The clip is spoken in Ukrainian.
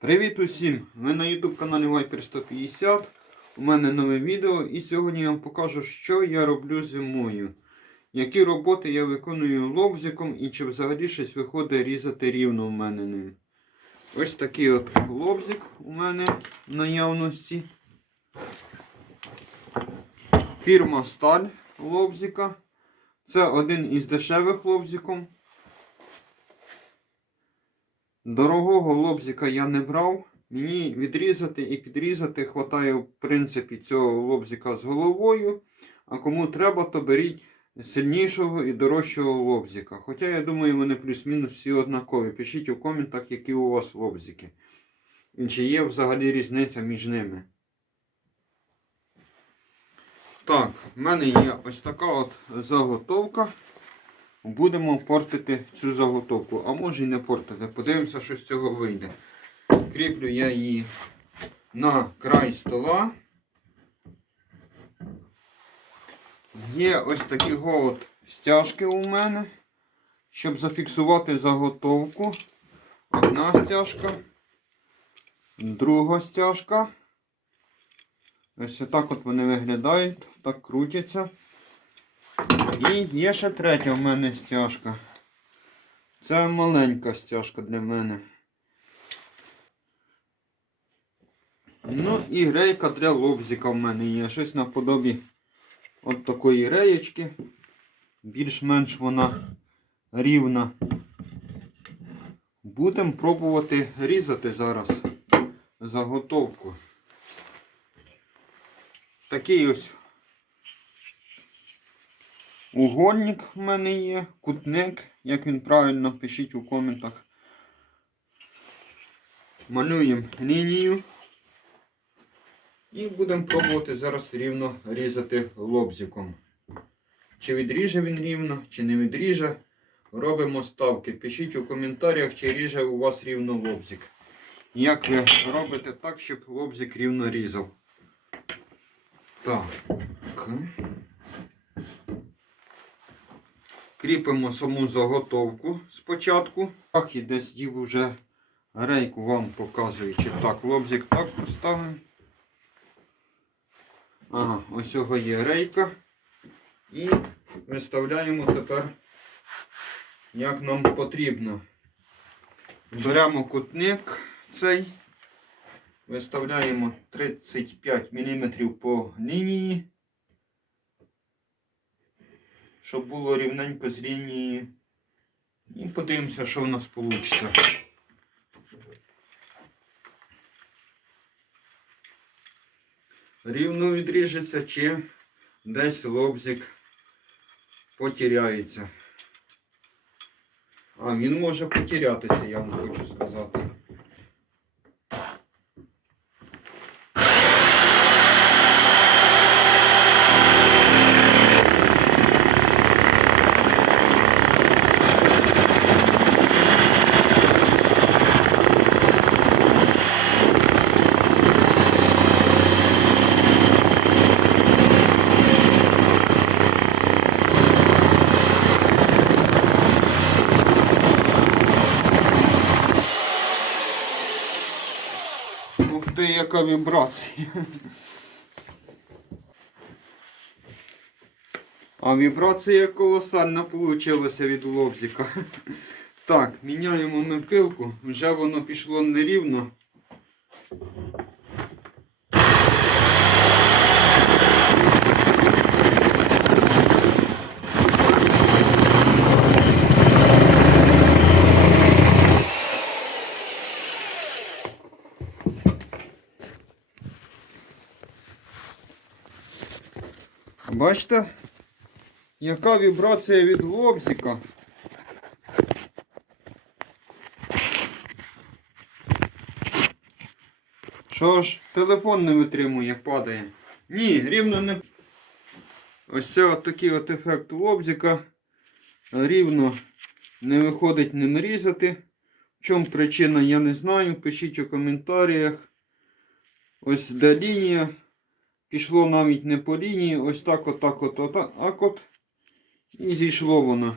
Привіт усім! Ви на YouTube каналі Viper 150. У мене нове відео і сьогодні я вам покажу, що я роблю зимою. Які роботи я виконую лобзиком і чи взагалі щось виходить різати рівно у мене ним. Ось такий от лобзик у мене в наявності. Фірма Сталь лобзика. Це один із дешевих лобзиком. Дорогого лобзика я не брав. Мені відрізати і підрізати хватає, в принципі, цього лобзика з головою. А кому треба, то беріть сильнішого і дорожчого лобзика. Хоча я думаю, вони плюс-мінус всі однакові. Пишіть у коментах, які у вас лобзики. І чи є взагалі різниця між ними. Так, в мене є ось така от заготовка. Будемо портити цю заготовку, а може і не портити. Подивимося, що з цього вийде. Кріплю я її на край стола. Є ось такі от стяжки у мене, щоб зафіксувати заготовку. Одна стяжка, друга стяжка. Ось так от вони виглядають, так крутяться. І є ще третя в мене стяжка. Це маленька стяжка для мене. Ну і рейка для лобзика в мене є. Щось наподобі от такої реєчки. Більш-менш вона рівна. Будемо пробувати різати зараз заготовку. Такий ось Угольник в мене є, кутник, як він правильно, пишіть у коментах. Малюємо лінію. І будемо пробувати зараз рівно різати лобзиком. Чи відріже він рівно, чи не відріже. Робимо ставки. Пишіть у коментарях, чи ріже у вас рівно лобзик. Як ви робите так, щоб лобзик рівно різав. Так. Кріпимо саму заготовку спочатку. Ах, і десь дів уже рейку вам показую, чи так. Лобзик так поставимо. Ага, ось його є рейка. І виставляємо тепер, як нам потрібно. Беремо кутник цей, виставляємо 35 мм по лінії щоб було рівненько з лінії. І подивимося, що в нас вийде. Рівно відріжеться чи десь лобзик потеряється. А він може потерятися, я вам хочу сказати. Ух ти, яка вібрація. А вібрація колосальна вийшла від лобзика. Так, міняємо ми пилку, вже воно пішло нерівно. Бачите, яка вібрація від лобзика. Що ж, телефон не витримує, падає. Ні, рівно не. Ось це от такий от ефект лобзика. Рівно не виходить ним різати. В чому причина, я не знаю. Пишіть у коментарях. Ось де лінія. Пішло навіть не по лінії, ось так, от так, от, отак от. І зійшло воно.